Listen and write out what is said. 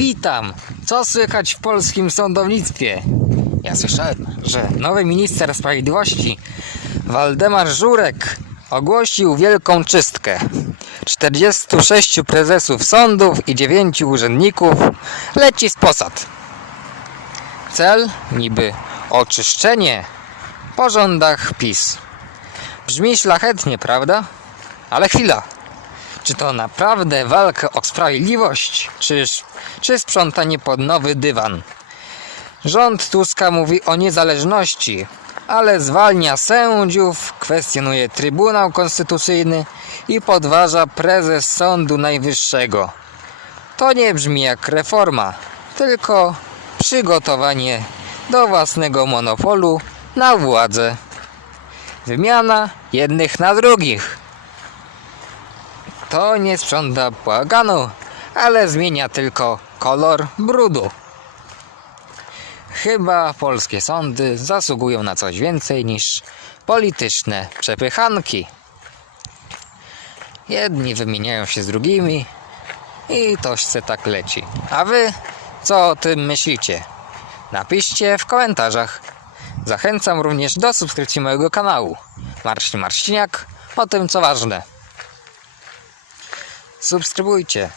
Witam! Co słychać w polskim sądownictwie? Ja słyszałem, że nowy minister sprawiedliwości Waldemar Żurek ogłosił wielką czystkę. 46 prezesów sądów i 9 urzędników leci z posad. Cel niby oczyszczenie po rządach PiS. Brzmi szlachetnie, prawda? Ale chwila. Czy to naprawdę walka o sprawiedliwość, czy, czy sprzątanie pod nowy dywan? Rząd Tuska mówi o niezależności, ale zwalnia sędziów, kwestionuje Trybunał Konstytucyjny i podważa prezes Sądu Najwyższego. To nie brzmi jak reforma, tylko przygotowanie do własnego monopolu na władzę. Wymiana jednych na drugich. To nie sprząta bałaganu, ale zmienia tylko kolor brudu. Chyba polskie sądy zasługują na coś więcej niż polityczne przepychanki. Jedni wymieniają się z drugimi i toś se tak leci. A wy co o tym myślicie? Napiszcie w komentarzach. Zachęcam również do subskrypcji mojego kanału. Marcin Marciniak o tym co ważne. Subskrybujcie.